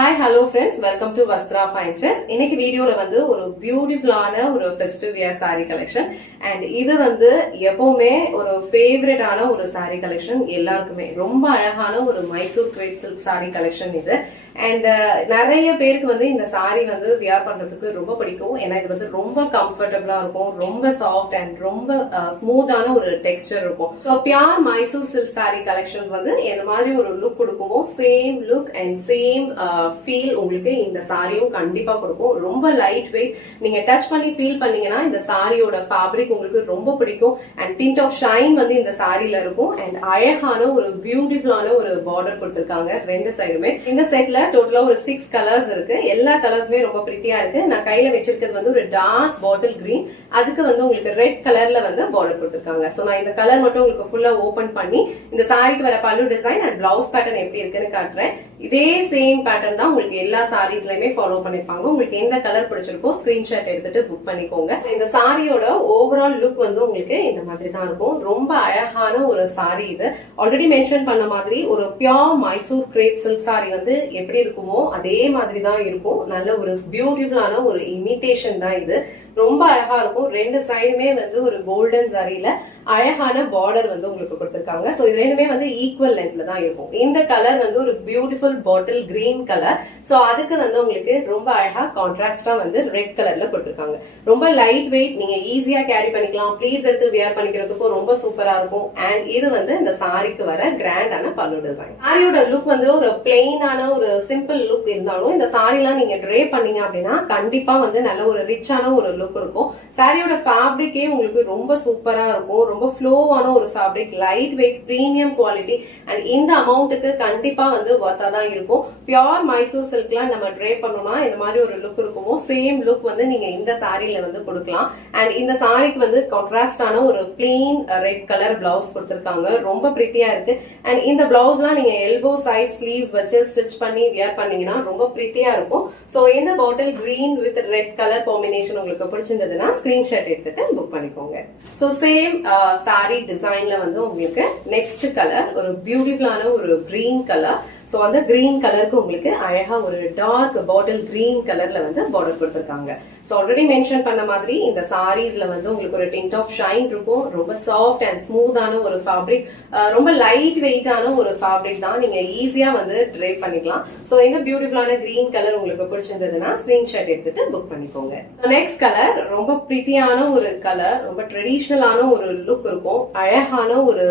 Hi, hello friends. Welcome to Vastra Fine Trends. இன்னைக்கு வீடியோல வந்து ஒரு பியூட்டிஃபுல்லான ஒரு festive wear saree collection and இது வந்து எப்பவுமே ஒரு ஃபேவரட்டான ஒரு saree collection எல்லாருக்குமே ரொம்ப அழகான ஒரு Mysore grape silk saree collection இது and நிறைய பேருக்கு வந்து இந்த saree வந்து வியர் பண்றதுக்கு ரொம்ப பிடிக்கும் ஏன்னா இது வந்து ரொம்ப கம்ஃபர்டபிளா இருக்கும் ரொம்ப சாஃப்ட் and ரொம்ப ஸ்மூத்தான ஒரு டெக்ஸ்டர் இருக்கும் so pure Mysore silk saree collections வந்து இந்த மாதிரி ஒரு லுக் கொடுக்குமோ same look and same feel உங்களுக்கு இந்த சாரியும் கண்டிப்பா கொடுக்கும் ரொம்ப லைட் வெயிட் நீங்க டச் பண்ணி ஃபீல் பண்ணீங்கன்னா இந்த சாரியோட ஃபேப்ரிக் உங்களுக்கு ரொம்ப பிடிக்கும் அண்ட் டிண்ட் ஆஃப் ஷைன் வந்து இந்த சாரில இருக்கும் அண்ட் அழகான ஒரு பியூட்டிஃபுல்லான ஒரு பார்டர் கொடுத்திருக்காங்க ரெண்டு சைடுமே இந்த செட்ல டோட்டலா ஒரு 6 கலர்ஸ் இருக்கு எல்லா கலர்ஸுமே ரொம்ப பிரிட்டியா இருக்கு நான் கையில வச்சிருக்கிறது வந்து ஒரு டார்க் பாட்டில் கிரீன் அதுக்கு வந்து உங்களுக்கு ரெட் கலர்ல வந்து பார்டர் கொடுத்திருக்காங்க சோ நான் இந்த கலர் மட்டும் உங்களுக்கு ஃபுல்லா ஓபன் பண்ணி இந்த சாரிக்கு வர பல்லு டிசைன் அண்ட் பிளவுஸ் பேட்டர்ன் எப்படி இருக்குன்னு காட்டுறேன் இதே சேம் பேட்டர்ன் தான் உங்களுக்கு எல்லா சாரீஸ்லயுமே ஃபாலோ பண்ணிருப்பாங்க உங்களுக்கு எந்த கலர் பிடிச்சிருக்கோ ஸ்கிரீன்ஷாட் எடுத்துட்டு புக் பண்ணிக்கோங்க இந்த சாரியோட ஓவரால் லுக் வந்து உங்களுக்கு இந்த மாதிரி தான் இருக்கும் ரொம்ப அழகான ஒரு சாரி இது ஆல்ரெடி மென்ஷன் பண்ண மாதிரி ஒரு pure Mysore grape silk sorry வந்து எப்படி இருக்குமோ அதே மாதிரி தான் இருக்கும் நல்ல ஒரு பியூட்டிஃபுல்லான ஒரு இமிடேஷன் தான் இது ரொம்ப அழகா இருக்கும் ரெண்டு சைடுமே வந்து ஒரு கோல்டன் சாரியில அழகான பார்டர் வந்து உங்களுக்கு கொடுத்திருக்காங்க சோ இது ரெண்டுமே வந்து ஈக்குவல் லென்த்ல தான் இருக்கும் இந்த கலர் வந்து ஒரு beautiful bottle green colour so அதுக்கு வந்து உங்களுக்கு ரொம்ப அழகா கான்ட்ராஸ்டா வந்து ரெட் கலர்ல கொடுத்திருக்காங்க ரொம்ப லைட் வெயிட் நீங்க ஈஸியா கேரி பண்ணிக்கலாம் ப்ளீஸ் எடுத்து வியர் பண்ணிக்கிறதுக்கும் ரொம்ப சூப்பரா இருக்கும் அண்ட் இது வந்து இந்த சாரிக்கு வர கிராண்டான பல்லு டிசைன் சாரியோட லுக் வந்து ஒரு பிளெயினான ஒரு சிம்பிள் லுக் இருந்தாலும் இந்த சாரிலாம் நீங்க ட்ரே பண்ணீங்க அப்படின்னா கண்டிப்பா வந்து நல்ல ஒரு ரிச்சான ஒரு லுக் இருக்கும் சாரியோட ஃபேப்ரிக்கே உங்களுக்கு ரொம்ப சூப்பரா இருக்கும் ரொம்ப ஃப்ளோவான ஒரு fabric light weight premium quality and இந்த அமௌண்ட்டுக்கு கண்டிப்பா வந்து வர்த்தா தான் இருக்கும் பியூர் மைசூர் சில்க்லாம் நம்ம ட்ரே பண்ணோம்னா இந்த மாதிரி ஒரு லுக் இருக்குமோ சேம் லுக் வந்து நீங்க இந்த சாரில வந்து கொடுக்கலாம் அண்ட் இந்த சாரிக்கு வந்து கான்ட்ராஸ்டான ஒரு பிளெயின் ரெட் கலர் பிளவுஸ் கொடுத்திருக்காங்க ரொம்ப பிரிட்டியா இருக்கு அண்ட் இந்த பிளவுஸ்லாம் நீங்க எல்போ சைஸ் ஸ்லீவ்ஸ் வச்சு ஸ்டிச் பண்ணி வியர் பண்ணீங்கன்னா ரொம்ப பிரிட்டியா இருக்கும் சோ இந்த bottle green with red colour combination உங்களுக்கு பிடிச்சிருந்ததுன்னா ஸ்கிரீன்ஷாட் எடுத்துட்டு புக் பண்ணிக்கோங்க சோ சேம் சாரி டிசைன்ல வந்து உங்களுக்கு நெக்ஸ்ட் கலர் ஒரு பியூட்டிஃபுல்லான ஒரு கிரீன் கலர் சோ அந்த கிரீன் கலருக்கு உங்களுக்கு அழகா ஒரு டார்க் பாட்டில் கிரீன் கலர்ல வந்து பார்டர் கொடுத்திருக்காங்க சோ ஆல்ரெடி மென்ஷன் பண்ண மாதிரி இந்த சாரீஸ்ல வந்து உங்களுக்கு ஒரு டிண்ட் ஆஃப் ஷைன் இருக்கும் ரொம்ப சாஃப்ட் அண்ட் ஸ்மூத்தான ஒரு ஃபேப்ரிக் ரொம்ப லைட் வெயிட்டான ஒரு ஃபேப்ரிக் தான் நீங்க ஈஸியா வந்து ட்ரே பண்ணிக்கலாம் சோ இந்த பியூட்டிஃபுல்லான கிரீன் கலர் உங்களுக்கு பிடிச்சிருந்ததுன்னா ஸ்கிரீன்ஷாட் எடுத்துட்டு புக் பண்ணிக்கோங்க நெக்ஸ்ட் கலர் ரொம்ப பிரிட்டியான ஒரு கலர் ரொம்ப ட்ரெடிஷனலான ஒரு லுக் இருக்கும் அழகான ஒரு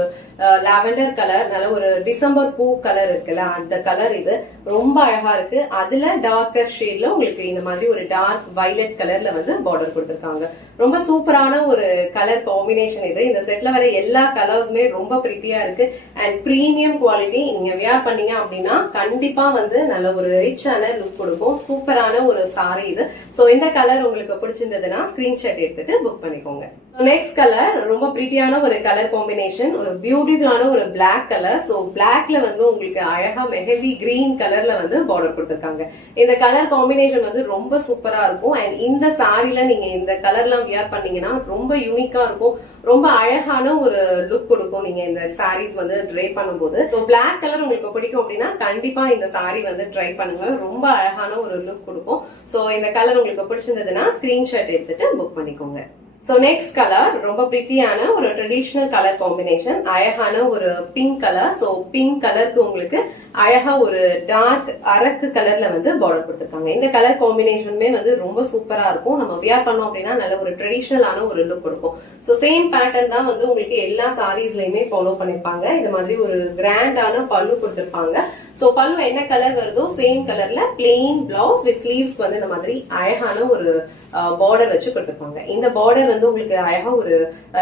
லாவெண்டர் கலர் நல்ல ஒரு டிசம்பர் பூ கலர் இருக்குல்ல அந்த கலர் இது ரொம்ப அழகா இருக்கு அதுல டார்க்கர் ஷேட்ல உங்களுக்கு இந்த மாதிரி ஒரு டார்க் வயலட் கலர்ல வந்து பார்டர் கொடுத்திருக்காங்க ரொம்ப சூப்பரான ஒரு கலர் காம்பினேஷன் இது இந்த செட்ல வர எல்லா கலர்ஸுமே ரொம்ப பிரிட்டியா இருக்கு அண்ட் பிரீமியம் குவாலிட்டி நீங்க வியர் பண்ணீங்க அப்படின்னா கண்டிப்பா வந்து நல்ல ஒரு ரிச்சான லுக் கொடுக்கும் சூப்பரான ஒரு சாரி இது சோ இந்த கலர் உங்களுக்கு பிடிச்சிருந்ததுன்னா ஸ்கிரீன்ஷாட் எடுத்துட்டு புக் பண்ணிக்கோங்க நெக்ஸ்ட் கலர் ரொம்ப பிரிட்டியான ஒரு கலர் காம்பினேஷன் ஒரு பியூட்டிஃபுல்லான ஒரு பிளாக் கலர் சோ பிளாக்ல வந்து உங்களுக்கு அழகா மெஹந்தி கிரீன் கலர்ல வந்து பார்டர் கொடுத்திருக்காங்க இந்த கலர் காம்பினேஷன் வந்து ரொம்ப சூப்பரா இருக்கும் அண்ட் இந்த சாரில நீங்க இந்த கலர்லாம் வியர் பண்ணீங்கன்னா ரொம்ப யூனிக்கா இருக்கும் ரொம்ப அழகான ஒரு லுக் கொடுக்கும் நீங்க இந்த சாரீஸ் வந்து ட்ரை பண்ணும்போது ஸோ பிளாக் கலர் உங்களுக்கு பிடிக்கும் அப்படின்னா கண்டிப்பா இந்த சாரி வந்து ட்ரை பண்ணுங்க ரொம்ப அழகான ஒரு லுக் கொடுக்கும் ஸோ இந்த கலர் உங்களுக்கு பிடிச்சிருந்ததுன்னா ஸ்கிரீன்ஷாட் எடுத்துட்டு புக் பண்ணிக்கோங்க சோ நெக்ஸ்ட் கலர் ரொம்ப பிரிட்டியான ஒரு ட்ரெடிஷனல் கலர் காம்பினேஷன் அழகான ஒரு பிங்க் கலர் சோ பிங்க் கலருக்கு உங்களுக்கு அழகா ஒரு டார்க் அரக்கு கலர்ல வந்து பார்டர் கொடுத்திருக்காங்க இந்த கலர் காம்பினேஷனுமே வந்து ரொம்ப சூப்பரா இருக்கும் நம்ம வியர் பண்ணோம் அப்படின்னா நல்ல ஒரு ட்ரெடிஷனலான ஒரு லுக் கொடுக்கும் சோ சேம் பேட்டர்ன் தான் வந்து உங்களுக்கு எல்லா சாரீஸ்லயுமே ஃபாலோ பண்ணிருப்பாங்க இந்த மாதிரி ஒரு கிராண்டான பல்லு கொடுத்திருப்பாங்க சோ பல்லு என்ன கலர் வருதோ சேம் கலர்ல பிளெயின் பிளவுஸ் வித் ஸ்லீவ்ஸ் வந்து இந்த மாதிரி அழகான ஒரு பார்டர் வச்சு கொடுத்திருப்பாங்க இந்த பார்டர் வந்து உங்களுக்கு அழகா ஒரு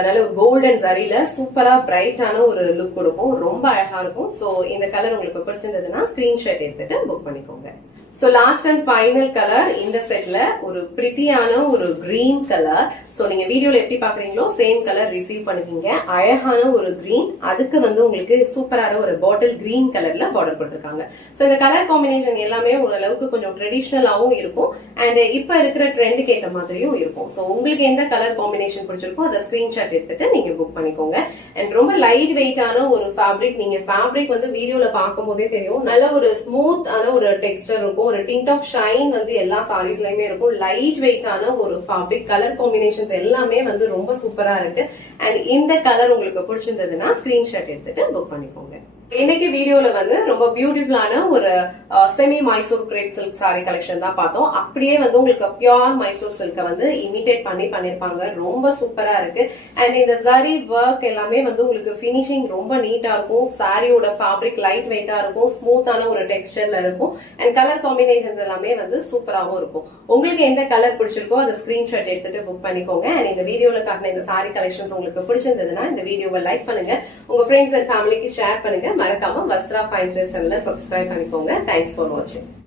நல்ல கோல்டன் சரியில சூப்பரா பிரைட்டான ஒரு லுக் கொடுக்கும் ரொம்ப அழகா இருக்கும் சோ இந்த கலர் உங்களுக்கு பிடிச்சிருந்ததுன்னா ஸ்கிரீன்ஷாட் எடுத்துட்டு புக் பண்ணிக்கோங்க so last and final colour இந்த செட்ல ஒரு பிரிட்டியான ஒரு கிரீன் கலர் சோ நீங்க வீடியோல எப்படி பாக்குறீங்களோ சேம் கலர் ரிசீவ் பண்ணிக்கீங்க அழகான ஒரு கிரீன் அதுக்கு வந்து உங்களுக்கு சூப்பரான ஒரு பாட்டில் கிரீன் கலர்ல பார்டர் கொடுத்திருக்காங்க பண்ணிருக்காங்க. சோ இந்த கலர் காம்பினேஷன் எல்லாமே ஓரளவுக்கு கொஞ்சம் ட்ரெடிஷ்னலாவும் இருக்கும் அண்ட் இப்ப இருக்கிற ட்ரெண்டுக்கு ஏத்த மாதிரியும் இருக்கும். சோ உங்களுக்கு எந்த கலர் காம்பினேஷன் பிடிச்சிருக்கோ அதை ஸ்கிரீன்ஷாட் எடுத்துட்டு நீங்க புக் பண்ணிக்கோங்க. அண்ட் ரொம்ப லைட் வெயிட்டான ஒரு ஃபேப்ரிக். நீங்க ஃபேப்ரிக் வந்து வீடியோல பார்க்கும் போதே தெரியும், நல்ல ஒரு ஸ்மூத் ஆன ஒரு டெக்ஸ்டர் இருக்கும், ஒரு டிண்ட் ஆஃப் ஷைன் வந்து எல்லா சாரீஸ்லயுமே இருக்கும். லைட் வெயிட்டான ஒரு ஃபேப்ரிக். கலர் காம்பினேஷன்ஸ் எல்லாமே வந்து ரொம்ப சூப்பரா இருக்கு. அண்ட் இந்த கலர் உங்களுக்கு பிடிச்சிருந்ததுன்னா ஸ்கிரீன்ஷாட் எடுத்துட்டு புக் பண்ணிக்கோங்க. இன்னைக்கு வீடியோல வந்து ரொம்ப பியூட்டிஃபுல்லான ஒரு semi Mysore grape silk sorry collection தான் பார்த்தோம். அப்படியே வந்து உங்களுக்கு பியூர் மைசூர் சில்க வந்து இமிடேட் பண்ணிருப்பாங்க. ரொம்ப சூப்பரா இருக்கு. அண்ட் இந்த சரி ஒர்க் எல்லாமே வந்து உங்களுக்கு பினிஷிங் ரொம்ப நீட்டா இருக்கும். சாரியோட ஃபேப்ரிக் லைட் வெயிட்டா இருக்கும், ஸ்மூத்தான ஒரு டெக்ஸ்டர்ல இருக்கும். அண்ட் கலர் காம்பினேஷன்ஸ் எல்லாமே வந்து சூப்பராகவும் இருக்கும். உங்களுக்கு எந்த கலர் பிடிச்சிருக்கோ அதை ஸ்கிரீன்ஷாட் எடுத்துட்டு புக் பண்ணிக்கோங்க. அண்ட் இந்த வீடியோல காட்டின இந்த சாரி கலெக்ஷன்ஸ் உங்களுக்கு பிடிச்சிருந்ததுன்னா இந்த வீடியோவை லைக் பண்ணுங்க, உங்க ஃப்ரெண்ட்ஸ் அண்ட் ஃபேமிலிக்கு ஷேர் பண்ணுங்க. மறக்காம வஸ்த்ரா ஃபைன் ட்ரெஸ் சேனலை சப்ஸ்கிரைப் பண்ணிக்கோங்க. தேங்க்ஸ் ஃபார் வாட்சிங்.